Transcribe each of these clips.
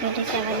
27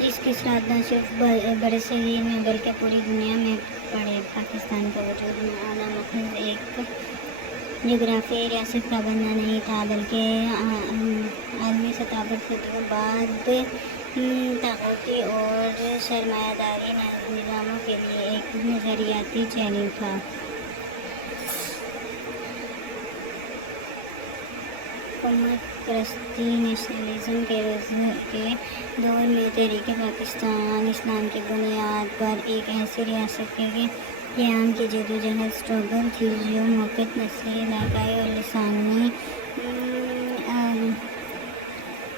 جس کی شرح نہ صرف برصغیر میں بلکہ پوری دنیا میں پڑے۔ پاکستان کا وجود اعلیٰ مخصوص ایک جغرافیائی ریاست کا بننا نہیں تھا بلکہ عالمی سطح پر صدیوں بعد طاقتی اور سرمایہ داری نظاموں کے لیے ایک نظریاتی چیلنج تھا۔ قومیت پرستی نیشنلزم کے دور میں تحریک پاکستان اسلام کی بنیاد پر ایک ایسی ریاست کے قیام کی جدوجہد اسٹرگل تھی جو موقت نسلی، علاقائی اور لسانی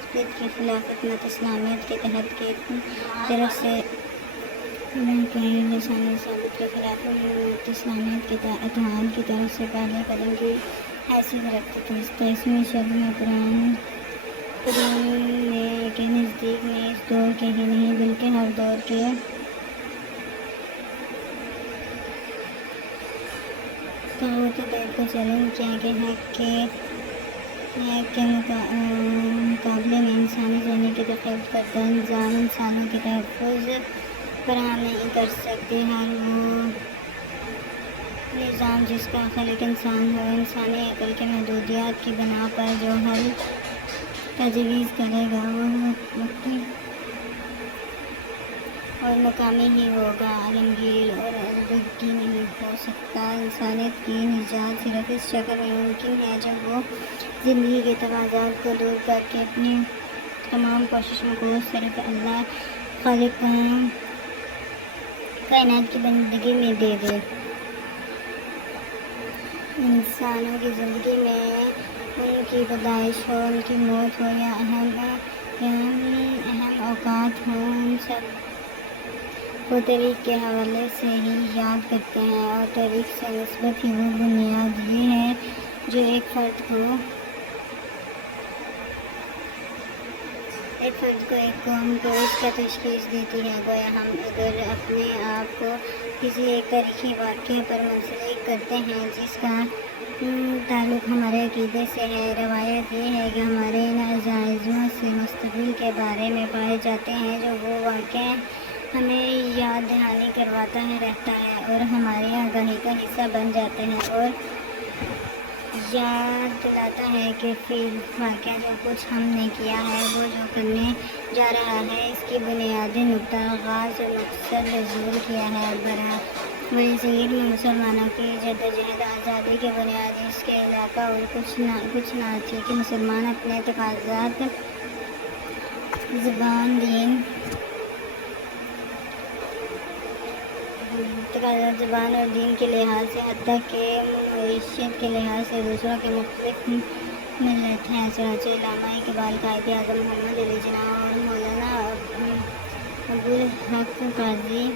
سپرد کی خلاف امت اسلامیہ کے تحت کی طرف سے علاقائی اور لسانی سپرد کے خلاف امت اسلامیہ کے اتحاد کی طرف سے پہلے قدم کی حیثیت رکھتی تھی۔ 27ویں صدی میں قرآن کے نزدیک میں اس دور کے ہی نہیں بلکہ ہر دور کے طاغوتی دور کو چیلنج کیا کہ حق کے مقابلے میں انسانی ذہنی کی تخلیق کردہ نظام انسانوں کے تحفظ فراہم نہیں کر سکتے۔ ہر وہ نظام جس کا خالق انسان ہو، انسانی عقل کے محدودیات کی بنا پر جو حل تجویز کرے گا وہ وقتی اور مقامی ہی ہوگا، عالمگیر اور عروبگی نہیں ہو سکتا۔ انسانیت کی نجات صرف اس شکل میں ممکن ہے جب وہ زندگی کے تقاضات کو دور کر کے اپنی تمام کوششوں کو صرف اللہ خالق کائنات کی بندگی میں دے دے۔ انسانوں کی زندگی میں ان کی پیدائش ہو، ان کی موت ہو یا اہم اوقات ہوں، ان سب کو تاریخ کے حوالے سے ہی یاد کرتے ہیں، اور تاریخ سے نسبت ہی وہ بنیاد یہ ہے جو ایک فرد کو ایک قوم کو اس کا تشخیص دیتی ہے۔ گویا ہم اگر اپنے آپ کو کسی ایک تاریخی واقعے پر منسلک کرتے ہیں جس کا تعلق ہمارے عقیدے سے ہے، روایت یہ ہے کہ ہمارے ان عزائزوں سے مستقبل کے بارے میں پائے جاتے ہیں جو وہ واقعہ ہمیں یاد دہانی کرواتا ہے رہتا ہے اور ہماری آگاہی کا حصہ بن جاتے ہیں اور یاد دلاتا ہے کہ فی الواقع جو کچھ ہم نے کیا ہے، وہ جو کرنے جا رہا ہے، اس کی بنیادی نقطہ آغاز اور مقصد ظہور کیا ہے۔ برصغیر میں مسلمانوں کی جدوجہد آزادی کی بنیاد اس کے علاقہ اور کچھ نہ تھی کہ مسلمان اپنے تقاضات زبان اور دین کے لحاظ سے حتیٰ کہ معیشت کے لحاظ سے دوسروں کے مختلف ملت ہیں۔ چنانچہ علامہ اقبال، قائد اعظم محمد علی جناح اور مولانا ابوالحق قاضی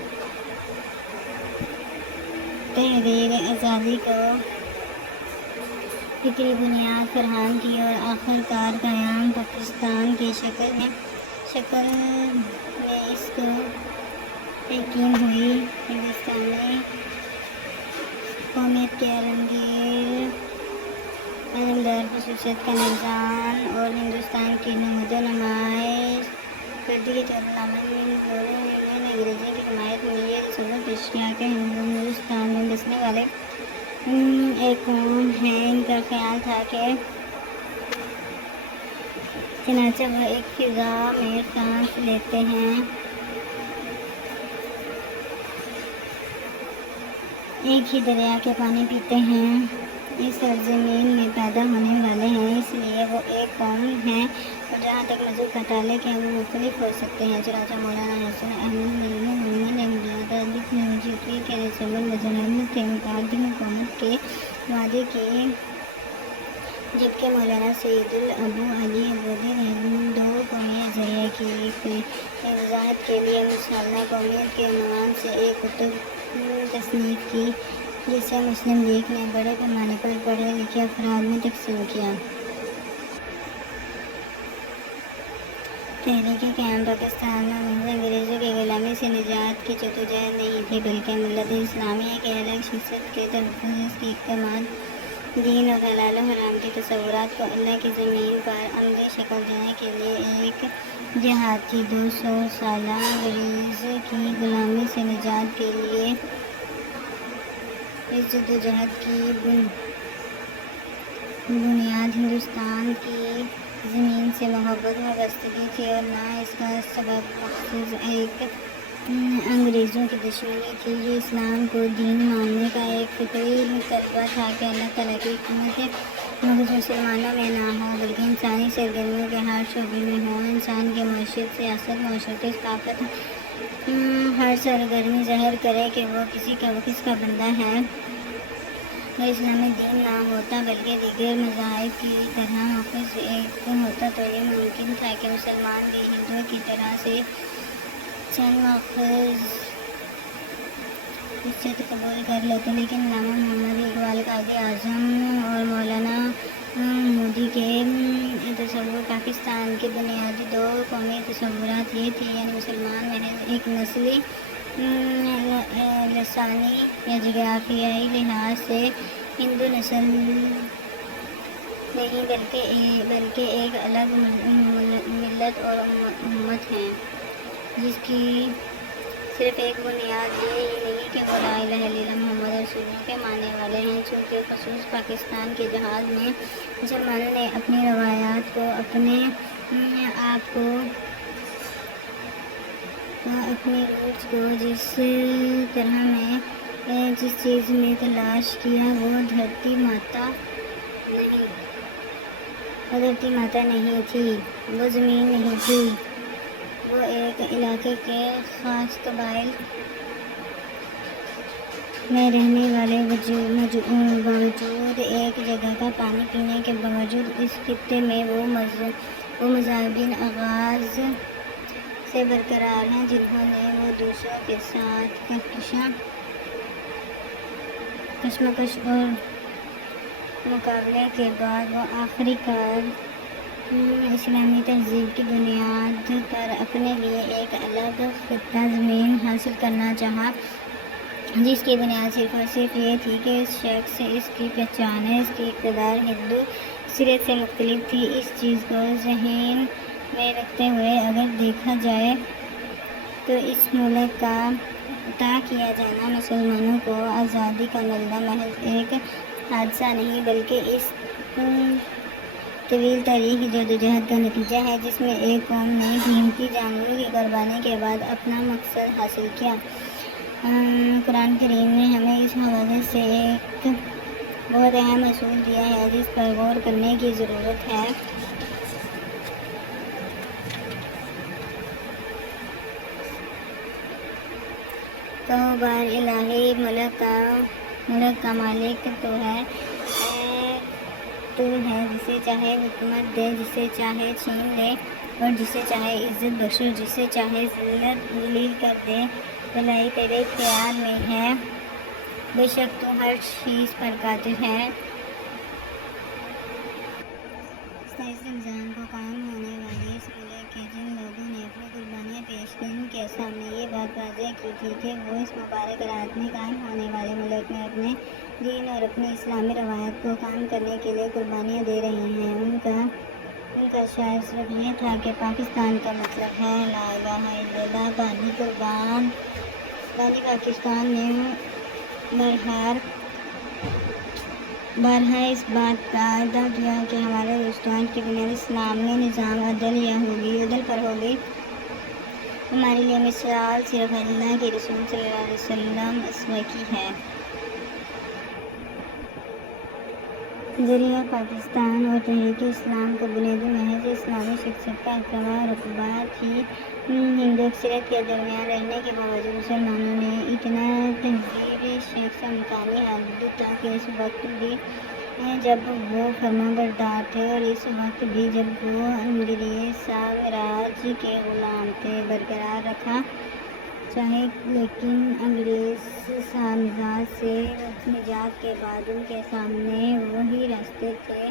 تحریک آزادی کو فکری بنیاد فراہم کی اور آخرکار قیام پاکستان کی شکل میں اس کو تحکیم ہوئی۔ ہندوستانی قومیت کے علمدار خصوصیت کا نظام اور ہندوستان کی نمود و نمائش کردگی کے طور علامہ اقبال نے انگریزی کی حمایت میں یہ تصور پیش کیا کہ ہندوستان میں بسنے والے ایک قوم ہے۔ ان کا خیال تھا کہ چنانچہ وہ ایک فضا میں سانس لیتے ہیں، ایک ہی دریا کے پانی پیتے ہیں، اس سرزمین میں پیدا ہونے والے ہیں، اس لیے وہ ایک قوم ہے، اور جہاں تک مذہب کا تعلق ہے وہ مختلف ہو سکتے ہیں۔ چنانچہ مولانا حسن احمد مدنی محمد احمد عادل نجوفی کے رسول مذہب کے متعدد حکومت کے وعدے کی، جبکہ مولانا سید ابو علی ابودی نے دو قومیت ذریعہ کی وضاحت کے لیے مسلح قومیت کے عنوان سے ایک کتب تصنیف کی، جسے مسلم لیگ نے بڑے پیمانے پر پڑھے لکھے افراد میں تقسیم کیا۔ تحریک قیام پاکستان محض انگریزوں کی غلامی سے نجات کی جدوجہد نہیں تھی، بلکہ ملت اسلامیہ کی الگ شخصیت کے تحفظ، اس کی اقدامات دین اور حلال و حرام کے تصورات کو اللہ کی زمین پر عملی شکل دینے کے لیے ایک جہاد تھی۔ 200 سالہ انگریز کی غلامی سے نجات کے لیے اس جدوجہد کی بنیاد ہندوستان کی زمین سے محبت وابستگی تھی، اور نہ اس کا سبب مخصوص ایک انگریزوں کی دشمنی تھی جو اسلام کو دین ماننے کا ایک فطری مطالبہ تھا کہ اللہ تعالیٰ کی حکمت محض مسلمانوں میں نہ ہو بلکہ انسانی سرگرمیوں کے ہر شعبے میں ہو۔ انسان کی معیشت، سیاست، معاشرتی ثقافت، ہر سرگرمی ظاہر کرے کہ وہ کس کا بندہ ہے۔ اگر اسلامی دین نہ ہوتا بلکہ دیگر مذاہب کی طرح ماخوذ ایک ہوتا تو یہ ممکن تھا کہ مسلمان بھی ہندوؤں کی طرح سے چند ماخوذ عزت قبول کر لیتے، لیکن علامہ محمد اقبال، قائد اعظم اور مولانا مودی کے تصور پاکستان کے بنیادی دو قومی تصورات یہ تھے، یعنی مسلمان محض ایک نسلی، لسانی یا جغرافیائی لحاظ سے ہندو نسل نہیں بلکہ ایک الگ ملت اور امت ہیں جس کی صرف ایک بنیاد یہ ہی نہیں کہ وہ لا الہ الا اللہ محمد رسول اللہ کے ماننے والے ہیں۔ چونکہ خصوص پاکستان کے جہاد میں مسلمانوں نے اپنی روایات کو، اپنے آپ کو، اپنی روٹس کو جس چیز میں تلاش کیا وہ دھرتی ماتا نہیں تھی، وہ زمین نہیں تھی، وہ ایک علاقے کے خاص قبائل میں رہنے والے باوجود، ایک جگہ کا پانی پینے کے باوجود اس خطے میں وہ مذاہبین آغاز سے برقرار ہیں جنہوں نے وہ دوسروں کے ساتھ کشمکش اور مقابلے کے بعد وہ آخری کار اسلامی تہذیب کی بنیاد پر اپنے لیے ایک الگ خطہ زمین حاصل کرنا چاہا جس کی بنیاد صرف اور صرف یہ تھی کہ اس شخص سے اس کی پہچان ہے، اس کی اقتدار ہندو سیرت سے مختلف تھی۔ اس چیز کو ذہن میں رکھتے ہوئے اگر دیکھا جائے تو اس ملک کا عطا کیا جانا مسلمانوں کو آزادی کا ملنا محض ایک حادثہ نہیں بلکہ اس طویل تاریخی جدوجہد کا نتیجہ ہے جس میں ایک قوم نے قیمتی جانوروں کی قربانی کے بعد اپنا مقصد حاصل کیا۔ قرآن کریم نے ہمیں اس حوالے سے ایک بہت اہم اصول دیا ہے جس پر غور کرنے کی ضرورت ہے۔ کہو بار الہی، ملک کا مالک تو ہے جسے چاہے حکومت دے، جسے چاہے چھین لے اور جسے چاہے عزت بخشے، جسے چاہے ذلیل کر دے۔ بھلائی تیرے اختیار میں ہے، بے شک تو ہر چیز پر قادر ہے۔ 27 رمضان کو قائم ہونے والے اس ملک کے جن لوگوں نے اپنی قربانیاں پیش کی ان کے سامنے یہ بات واضح کی تھی کہ وہ اس مبارک رات میں قائم ہونے والے ملک میں اپنے دین اور اپنی اسلامی روایت کو قائم کرنے کے لیے قربانیاں دے رہے ہیں۔ ان کا شعار صرف یہ تھا کہ پاکستان کا مطلب ہے لا الہ الا اللہ، بانی قربان۔ بانی پاکستان نے بارہا اس بات کا اعادہ کیا کہ ہمارے ہندوستان کی بنیاد اسلام میں نظام عدل پر ہوگی۔ ہمارے لیے مثال صرف اللہ کے رسول صلی اللہ علیہ وسلم اسوہ کی ہے۔ ذریعہ پاکستان اور تحریک اسلام کا بنیادی محض اسلامی شخصیت کا احترام و رتبہ تھی۔ ہندو اکثریت کے درمیان رہنے کے باوجود مسلمانوں نے اتنا تہذیب شخص مکانی حالت تھا کہ اس وقت بھی جب وہ فرمانبردار تھے اور اس وقت بھی جب وہ انگریز سامراج کے غلام تھے، برقرار رکھا چاہے، لیکن انگریز سامراج سے نجات کے بعد ان کے سامنے وہی راستے تھے،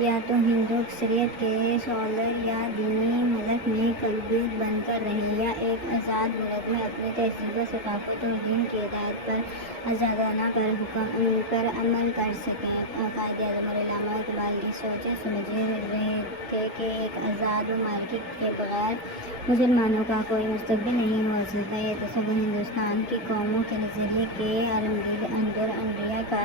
یا تو ہندو اکثریت کے شعلر یا دینی ملک میں قلبیت بن کر رہے، یا ایک آزاد ملک میں اپنی تہذیب و ثقافت اور دین کی ہدایت پر آزادانہ پر عمل کر سکیں۔ قائد اعظم اور علامہ اقبال یہ سوچے سمجھے رہے تھے کہ ایک آزاد مملکت کے بغیر مسلمانوں کا کوئی مستقبل نہیں ہو سکتا۔ یہ تصور ہندوستان کی قوموں کے نظریے کے عالمگیر اور انبیاء کا